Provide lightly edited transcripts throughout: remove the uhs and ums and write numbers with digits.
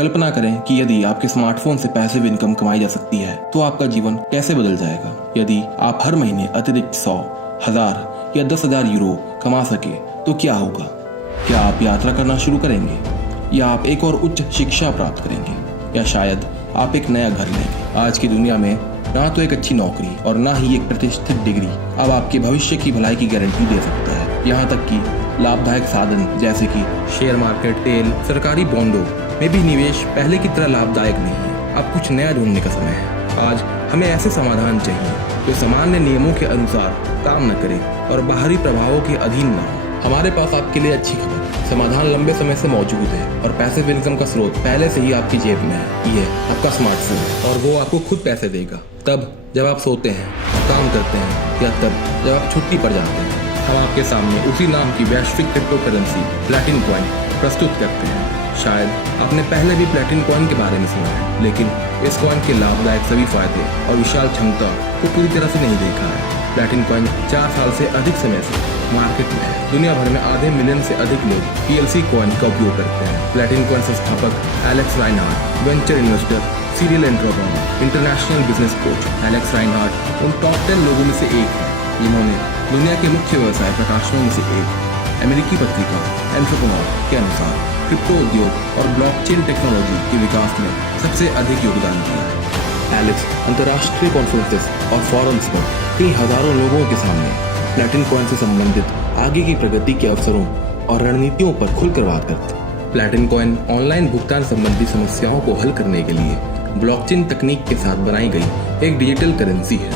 कल्पना करें कि यदि आपके स्मार्टफोन से पैसिव इनकम कमाई जा सकती है तो आपका जीवन कैसे बदल जाएगा। यदि आप हर महीने अतिरिक्त 100, 1000 या 10,000 यूरो कमा सके तो क्या होगा? क्या आप यात्रा करना शुरू करेंगे, या आप एक और उच्च शिक्षा प्राप्त करेंगे, या शायद आप एक नया घर लेंगे। आज की दुनिया में ना तो एक अच्छी नौकरी और ना ही एक प्रतिष्ठित डिग्री अब आपके भविष्य की भलाई की गारंटी दे सकता है। यहाँ तक कि लाभदायक साधन जैसे कि शेयर मार्केट, तेल, सरकारी बॉन्डों में भी निवेश पहले की तरह लाभदायक नहीं है। अब कुछ नया ढूंढने का समय है। आज हमें ऐसे समाधान चाहिए जो सामान्य नियमों के अनुसार काम न करे और बाहरी प्रभावों के अधीन न हो। हमारे पास आपके लिए अच्छी खबर, समाधान लंबे समय से मौजूद है और पैसिव इनकम का स्रोत पहले से ही आपकी जेब में है। ये आपका स्मार्टफोन, और वो आपको खुद पैसे देगा तब जब आप सोते हैं, काम करते हैं, या तब जब आप छुट्टी पर जाते हैं। हम आपके सामने उसी नाम की वैश्विक क्रिप्टो करेंसी प्लैटिन कॉइन प्रस्तुत करते हैं। शायद आपने पहले भी प्लैटिन कॉइन के बारे में सुना है, लेकिन इस कॉइन के लाभदायक सभी फायदे और विशाल क्षमता को पूरी तरह से नहीं देखा है। प्लैटिन कॉइन 4 साल से अधिक समय से मार्केट में है। दुनिया भर में आधे मिलियन से अधिक लोग PLC कॉइन का उपयोग करते हैं। प्लैटिन कॉइन संस्थापक Alex Reinhardt, venture investor, serial entrepreneur, international business coach Alex Reinhardt उन टॉप 10 लोगों में से एक है जिन्होंने दुनिया के मुख्य व्यवसाय प्रकाशनों में से एक अमेरिकी पत्रिका एंटरप्रेन्योर के अनुसार क्रिप्टो उद्योग और ब्लॉकचेन टेक्नोलॉजी के विकास में सबसे अधिक योगदान दिया है। एलेक्स अंतर्राष्ट्रीय कॉन्फ्रेंसेस और फोरम्स पर कई हजारों लोगों के सामने प्लैटिन कॉइन से संबंधित आगे की प्रगति के अवसरों और रणनीतियों पर खुलकर बात करते हैं। प्लैटिन कॉइन ऑनलाइन भुगतान संबंधी समस्याओं को हल करने के लिए ब्लॉकचेन तकनीक के साथ बनाई गई एक डिजिटल करेंसी है।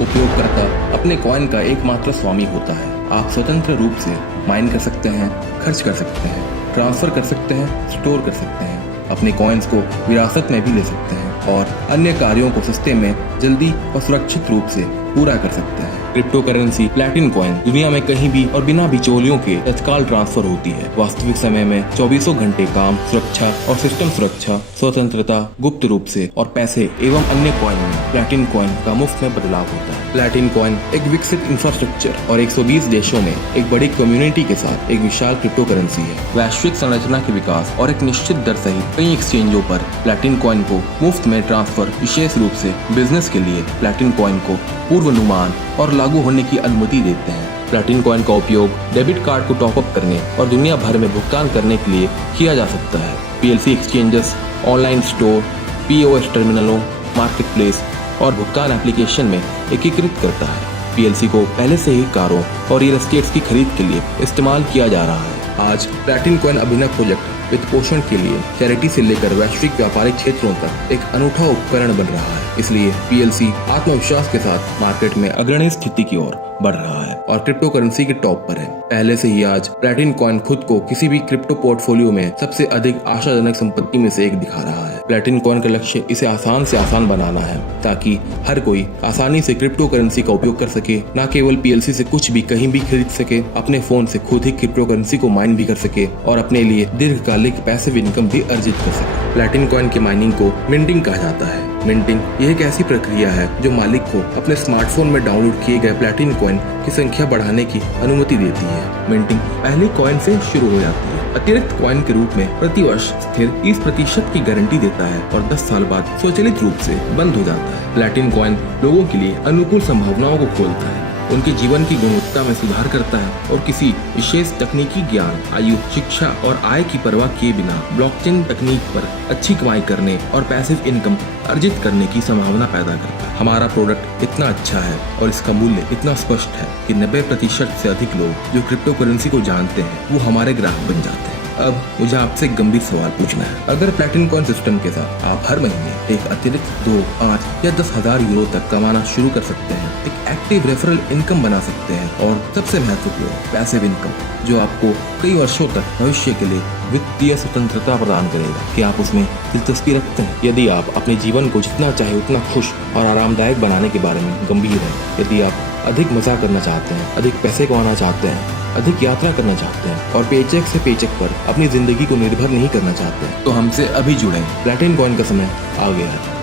उपयोगकर्ता अपने कॉइन का एकमात्र स्वामी होता है। आप स्वतंत्र रूप से माइन कर सकते हैं, खर्च कर सकते हैं, ट्रांसफर कर सकते हैं, स्टोर कर सकते हैं, अपने कॉइन्स को विरासत में भी ले सकते हैं और अन्य कार्यों को सस्ते में, जल्दी और सुरक्षित रूप से पूरा कर सकते हैं। क्रिप्टो करेंसी प्लैटिन कॉइन दुनिया में कहीं भी और बिना बिचौलियों के तत्काल ट्रांसफर होती है। वास्तविक समय में 24 घंटे काम, सुरक्षा और सिस्टम सुरक्षा, स्वतंत्रता, गुप्त रूप से और पैसे एवं अन्य कॉइन में प्लैटिन कॉइन का मुफ्त में बदलाव होता है। प्लैटिन कॉइन एक विकसित इंफ्रास्ट्रक्चर और 120 देशों में एक बड़ी कम्युनिटी के साथ एक विशाल क्रिप्टो करेंसी है। वैश्विक संरचना के विकास और एक निश्चित दर सहित कई एक्सचेंजों पर प्लैटिन कॉइन को मुफ्त में ट्रांसफर, विशेष रूप से बिजनेस के लिए प्लैटिन कॉइन को पूर्वानुमान और लागू होने की अनुमति देते हैं। प्लैटिन कॉइन का उपयोग डेबिट कार्ड को टॉप अप करने और दुनिया भर में भुगतान करने के लिए किया जा सकता है। PLC exchanges, online store, POS टर्मिनलों, मार्केट प्लेस और भुगतान एप्लीकेशन में एकीकृत करता है। PLC को पहले से ही कारों और रियल एस्टेट्स की खरीद के लिए इस्तेमाल किया जा रहा है। आज प्लैटिन कॉइन अभिनव प्रोजेक्ट वित्त पोषण के लिए चैरिटी से लेकर वैश्विक व्यापारिक क्षेत्रों तक एक अनूठा उपकरण बन रहा है। इसलिए PLC आत्मविश्वास के साथ मार्केट में अग्रणी स्थिति की ओर बढ़ रहा है और क्रिप्टो करेंसी के टॉप पर है। पहले से ही आज प्लैटिन कॉइन खुद को किसी भी क्रिप्टो पोर्टफोलियो में सबसे अधिक आशाजनक संपत्ति में से एक दिखा रहा है। प्लैटिन कॉइन का लक्ष्य इसे आसान से आसान बनाना है ताकि हर कोई आसानी से क्रिप्टो करेंसी का उपयोग कर सके, न केवल PLC से कुछ भी कहीं भी खरीद सके, अपने फोन से खुद ही क्रिप्टो करेंसी को माइन भी कर सके और अपने लिए दीर्घकालिक पैसिव इनकम भी अर्जित कर सके। प्लैटिन कॉइन की माइनिंग को मिंटिंग कहा जाता है। मिंटिंग यह एक ऐसी प्रक्रिया है जो मालिक को अपने स्मार्टफोन में डाउनलोड किए गए प्लैटिन कॉइन की संख्या बढ़ाने की अनुमति देती है। मिंटिंग पहले कॉइन से शुरू हो जाती है। अतिरिक्त कॉइन के रूप में प्रतिवर्ष स्थिर 30% की गारंटी देता है और 10 साल बाद स्वचालित रूप से बंद हो जाता है। प्लैटिन कॉइन लोगों के लिए अनुकूल संभावनाओं को खोलता है, उनके जीवन की गुणवत्ता में सुधार करता है और किसी विशेष तकनीकी ज्ञान, आयु, शिक्षा और आय की परवाह किए बिना ब्लॉकचेन तकनीक पर अच्छी कमाई करने और पैसिव इनकम अर्जित करने की संभावना पैदा करता है। हमारा प्रोडक्ट इतना अच्छा है और इसका मूल्य इतना स्पष्ट है कि 90% से अधिक लोग जो क्रिप्टो करेंसी को जानते हैं वो हमारे ग्राहक बन जाते हैं। अब मुझे आपसे एक गंभीर सवाल पूछना है। अगर प्लैटिन कॉइन सिस्टम के साथ आप हर महीने एक अतिरिक्त 2, 5 या 10,000 यूरो तक कमाना शुरू कर सकते हैं, एक एक्टिव रेफरल इनकम बना सकते हैं और सबसे महत्वपूर्ण पैसिव इनकम जो आपको कई वर्षों तक भविष्य के लिए वित्तीय स्वतंत्रता प्रदान करेगा, कि आप उसमें दिलचस्पी रखते हैं? यदि आप अपने जीवन को जितना चाहे उतना खुश और आरामदायक बनाने के बारे में गंभीर हैं, यदि आप अधिक मजा करना चाहते हैं, अधिक पैसे कमाना चाहते हैं, अधिक यात्रा करना चाहते हैं और पेचेक से पेचेक पर अपनी जिंदगी को निर्भर नहीं करना चाहते हैं, तो हमसे अभी जुड़ें। प्लैटिन कॉइन का समय आ गया है।